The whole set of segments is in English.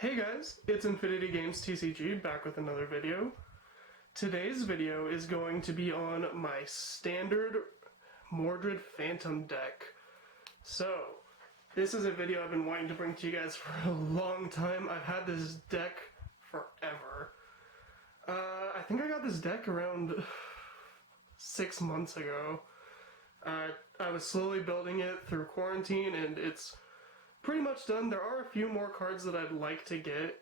Hey guys, it's Infinity Games TCG back with another video. Today's video is going to be on my standard Mordred Phantom deck. So, this is a video I've been wanting to bring to you guys for a long time. I've had this deck forever. I think I got this deck around 6 months ago. I was slowly building it through quarantine and it's pretty much done. There are a few more cards that I'd like to get.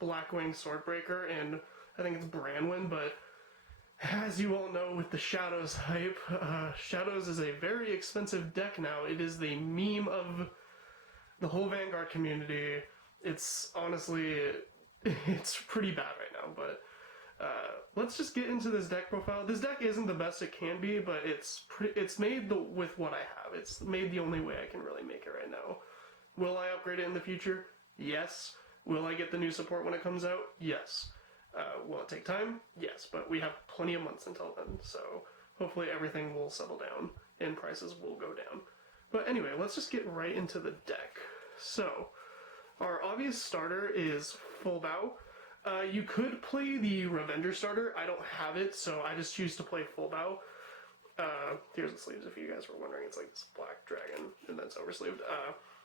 Blackwing Swordbreaker and I think it's Branwyn, but as you all know with the Shadows hype, Shadows is a very expensive deck now. It is the meme of the whole Vanguard community. It's honestly, it's pretty bad right now, but let's just get into this deck profile. This deck isn't the best it can be, but it's made with what I have. It's made the only way I can really make it right now. Will I upgrade it in the future? Yes. Will I get the new support when it comes out? Yes. Will it take time? Yes, but we have plenty of months until then, so hopefully everything will settle down and prices will go down. But anyway, let's just get right into the deck. So, our obvious starter is Full Bow. You could play the Revenger starter. I don't have it, so I just choose to play Full Bow. Here's the sleeves if you guys were wondering. It's like this black dragon, and then it's oversleeved.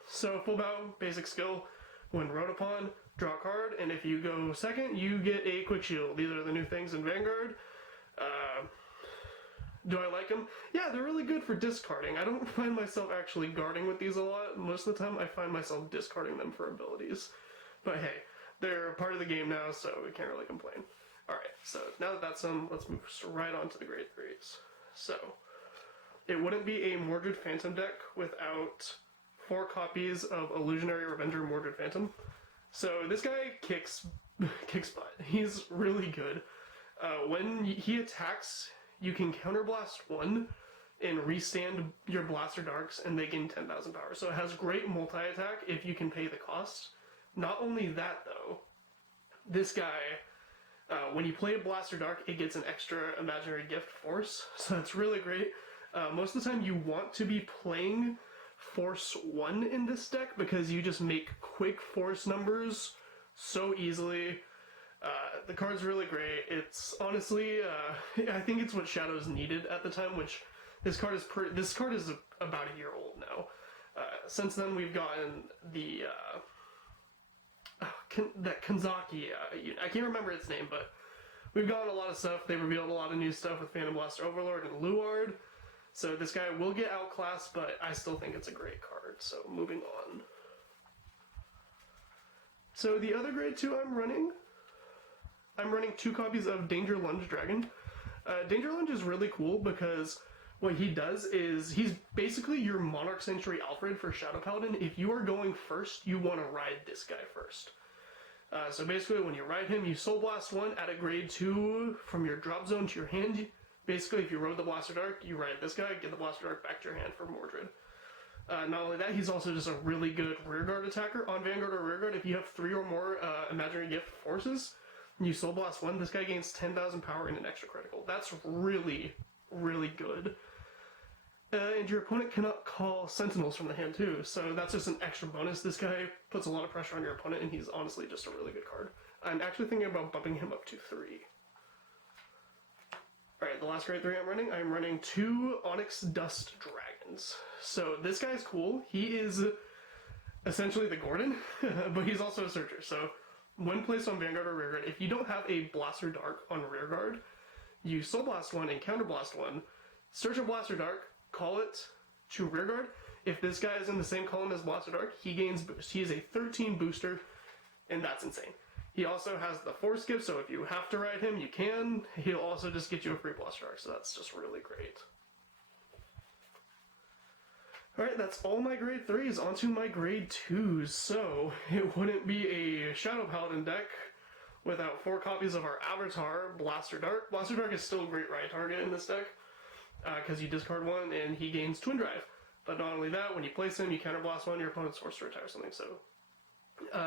So Full Bow, basic skill. When rode upon, draw a card, and if you go second, you get a quick shield. These are the new things in Vanguard. Do I like them? Yeah, they're really good for discarding. I don't find myself actually guarding with these a lot. Most of the time, I find myself discarding them for abilities. But hey, they're part of the game now, so we can't really complain. Alright, so now that that's done, let's move right on to the grade 3s. So, it wouldn't be a Mordred Phantom deck without 4 copies of Illusionary Revenger Mordred Phantom. So this guy kicks butt. He's really good. When he attacks, you can counterblast 1 and restand your Blaster Darks, and they gain 10,000 power. So it has great multi-attack if you can pay the cost. Not only that, though, this guy, when you play a Blaster Dark, it gets an extra Imaginary Gift Force, so that's really great. Most of the time you want to be playing Force 1 in this deck because you just make quick Force numbers so easily. The card's really great. It's honestly, I think it's what Shadows needed at the time, which this card is about a year old now. Since then we've gotten the that Kanzaki unit. I can't remember its name, but we've gotten a lot of stuff. They revealed a lot of new stuff with Phantom Blaster Overlord and Luard. So this guy will get outclassed, but I still think it's a great card. So moving on. So the other grade 2 I'm running 2 copies of Danger Lunge Dragon. Danger Lunge is really cool because what he does is he's basically your Monarch Sanctuary Alfred for Shadow Paladin. If you are going first, you want to ride this guy first. So basically when you ride him, you Soul Blast 1, add a grade 2 from your drop zone to your hand. Basically, if you rode the Blaster Dark, you ride this guy, get the Blaster Dark back to your hand for Mordred. Not only that, he's also just a really good rearguard attacker. On Vanguard or rearguard, if you have 3 or more Imaginary Gift Forces, and you Soul Blast 1, this guy gains 10,000 power and an extra critical. That's really, really good. And your opponent cannot call Sentinels from the hand too, so that's just an extra bonus. This guy puts a lot of pressure on your opponent, and he's honestly just a really good card. I'm actually thinking about bumping him up to 3. Alright, the last grade 3 I'm running 2 Onyx Dust Dragons. So this guy's cool. He is essentially the Gordon, but he's also a searcher. So when placed on Vanguard or Rearguard, if you don't have a Blaster Dark on Rearguard, you Soul Blast 1 and Counterblast 1, search a Blaster Dark, call it to Rearguard. If this guy is in the same column as Blaster Dark, he gains boost. He is a 13 booster, and that's insane. He also has the Force Gift, so if you have to ride him, you can. He'll also just get you a free Blaster Dark, so that's just really great. Alright, that's all my grade 3s. Onto my grade 2s. So, it wouldn't be a Shadow Paladin deck without 4 copies of our Avatar, Blaster Dark. Blaster Dark is still a great ride target in this deck, because you discard 1 and he gains Twin Drive. But not only that, when you place him, you counterblast 1, your opponent's forced to retire something, so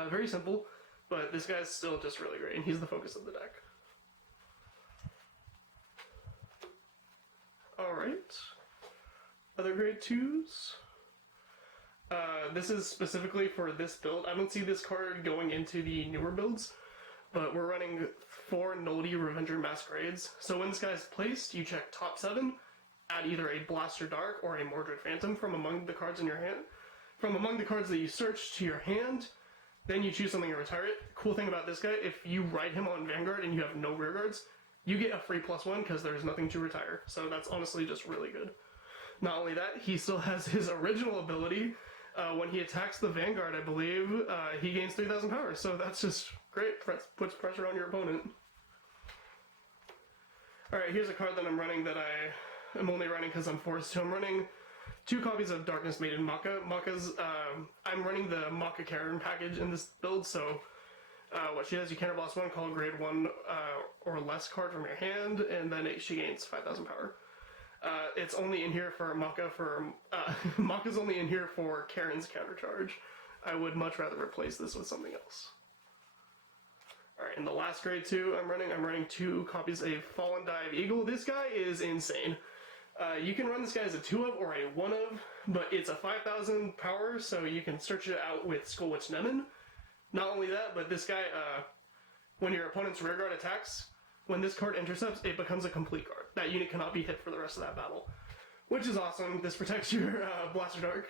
very simple. But this guy's still just really great, and he's the focus of the deck. Alright. Other grade 2s. This is specifically for this build. I don't see this card going into the newer builds, but we're running 4 Nullity Revenger Masquerades. So when this guy's placed, you check top 7, add either a Blaster Dark or a Mordred Phantom from among the cards in your hand. From among the cards that you search to your hand, then you choose something and retire it. Cool thing about this guy, if you ride him on Vanguard and you have no rear guards, you get a free +1 because there's nothing to retire. So that's honestly just really good. Not only that, he still has his original ability. When he attacks the Vanguard, I believe, he gains 3,000 power. So that's just great. Puts pressure on your opponent. Alright, here's a card that I'm running that I'm only running because I'm forced to. I'm running 2 copies of Darkness Maiden Makkah. I'm running the Makkah Karen package in this build, so what she does, you counterblast 1, call a grade 1 or less card from your hand, and then she gains 5,000 power. It's only in here for Makkah Makkah's only in here for Karen's countercharge. I would much rather replace this with something else. Alright, in the last grade 2 I'm running 2 copies of Fallen Dive Eagle. This guy is insane. You can run this guy as a 2 of or a 1 of, but it's a 5,000 power, so you can search it out with Skullwitch Nemen. Not only that, but this guy, when your opponent's rearguard attacks, when this card intercepts, it becomes a complete card. That unit cannot be hit for the rest of that battle, which is awesome. This protects your Blaster Dark.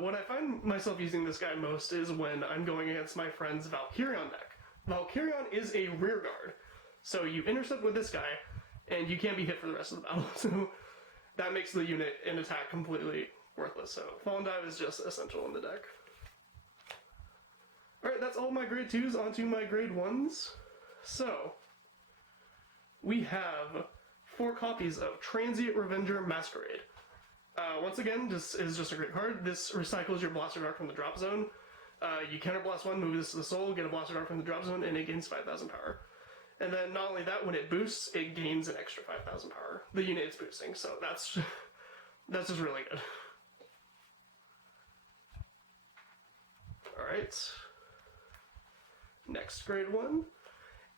When I find myself using this guy most is when I'm going against my friend's Valkyrion deck. Valkyrion is a rearguard, so you intercept with this guy, and you can't be hit for the rest of the battle. So that makes the unit and attack completely worthless. So Fallen Dive is just essential in the deck. Alright, that's all my grade 2s, onto my grade 1s. So, we have 4 copies of Transient Revenger Masquerade. Once again, this is just a great card. This recycles your Blaster Dark from the drop zone. You counterblast 1, move this to the soul, get a Blaster Dark from the drop zone, and it gains 5,000 power. And then not only that, when it boosts, it gains an extra 5,000 power. The unit it's boosting, so that's just really good. Alright. Next grade 1.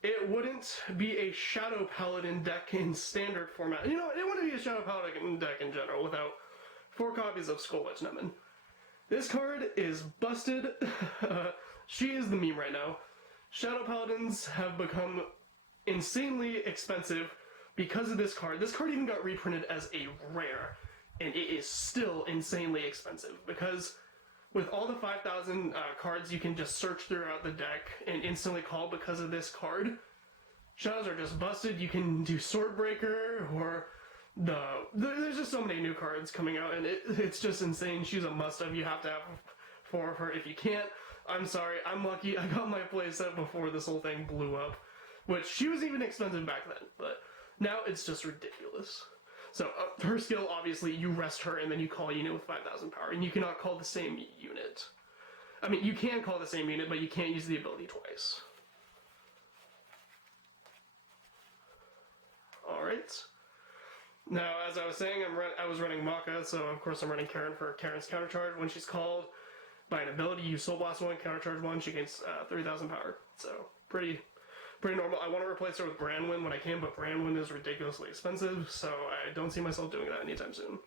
It wouldn't be a Shadow Paladin deck in standard format. You know, it wouldn't be a Shadow Paladin deck in general without 4 copies of Skullwitch Nemen. This card is busted. She is the meme right now. Shadow Paladins have become insanely expensive because of this card. This card even got reprinted as a rare, and it is still insanely expensive because with all the 5,000 cards you can just search throughout the deck and instantly call because of this card, Shadows are just busted. You can do Swordbreaker, or there's just so many new cards coming out, and it's just insane. She's a must-have. You have to have 4 of her. If you can't, I'm sorry. I'm lucky. I got my playset before this whole thing blew up, which she was even expensive back then, but now it's just ridiculous. So her skill, obviously, you rest her and then you call a unit with 5,000 power, and you cannot call the same unit. I mean, you can call the same unit, but you can't use the ability twice. Alright. Now, as I was saying, I was running Makkah, so of course I'm running Karen for Karen's countercharge. When she's called by an ability, you Soul Blast 1, countercharge 1, she gains 3,000 power. So, pretty normal. I want to replace her with Brandwin when I can, but Brandwin is ridiculously expensive, so I don't see myself doing that anytime soon.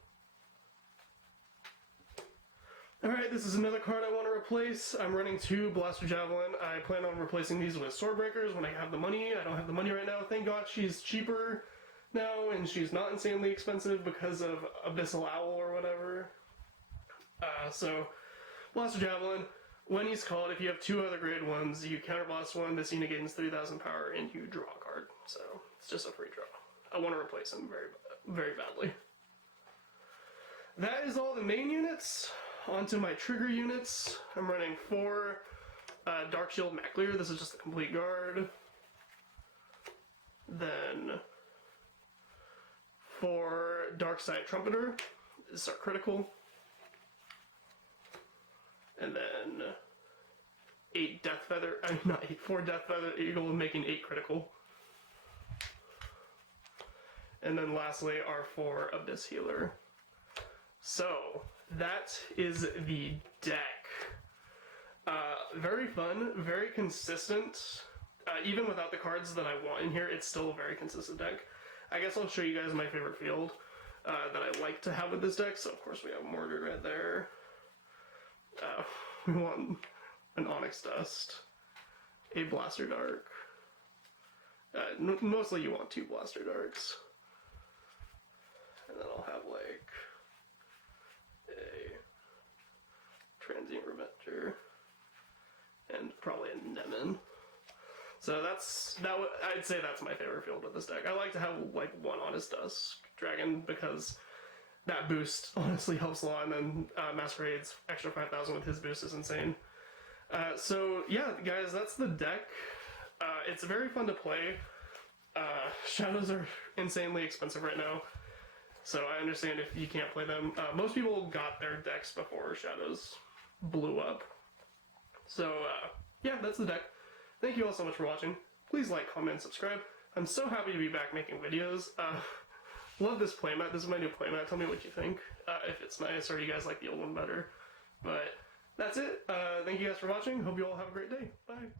Alright, this is another card I want to replace. I'm running 2 Blaster Javelin. I plan on replacing these with Swordbreakers when I have the money. I don't have the money right now. Thank God she's cheaper now, and she's not insanely expensive because of Abyssal Owl or whatever. So, Blaster Javelin. When he's called, if you have 2 other grade 1s, you counterblast 1, this unit gains 3,000 power, and you draw a card. So, it's just a free draw. I want to replace him very, very badly. That is all the main units. Onto my trigger units. I'm running 4 Dark Shield Maclear. This is just a complete guard. Then 4 Darkside Trumpeter. This is our critical. And then 4 Death Feather Eagle, making 8 critical. And then lastly, our 4 Abyss Healer. So, that is the deck. Very fun, very consistent. Even without the cards that I want in here, it's still a very consistent deck. I guess I'll show you guys my favorite field that I like to have with this deck. So, of course, we have Mordred right there. We want an Onyx Dust, a Blaster Dark. Mostly you want 2 Blaster Darks. And then I'll have like a Transient Revenger and probably a Nemen. So I'd say that's my favorite field with this deck. I like to have like 1 Honest Dusk Dragon because that boost honestly helps a lot, and then Masquerade's extra 5,000 with his boost is insane. So yeah, guys, that's the deck. It's very fun to play. Shadows are insanely expensive right now, so I understand if you can't play them. Most people got their decks before Shadows blew up. So yeah, that's the deck. Thank you all so much for watching. Please like, comment, and subscribe. I'm so happy to be back making videos. Love this playmat. This is my new playmat. Tell me what you think. If it's nice or you guys like the old one better. But that's it. Thank you guys for watching. Hope you all have a great day. Bye.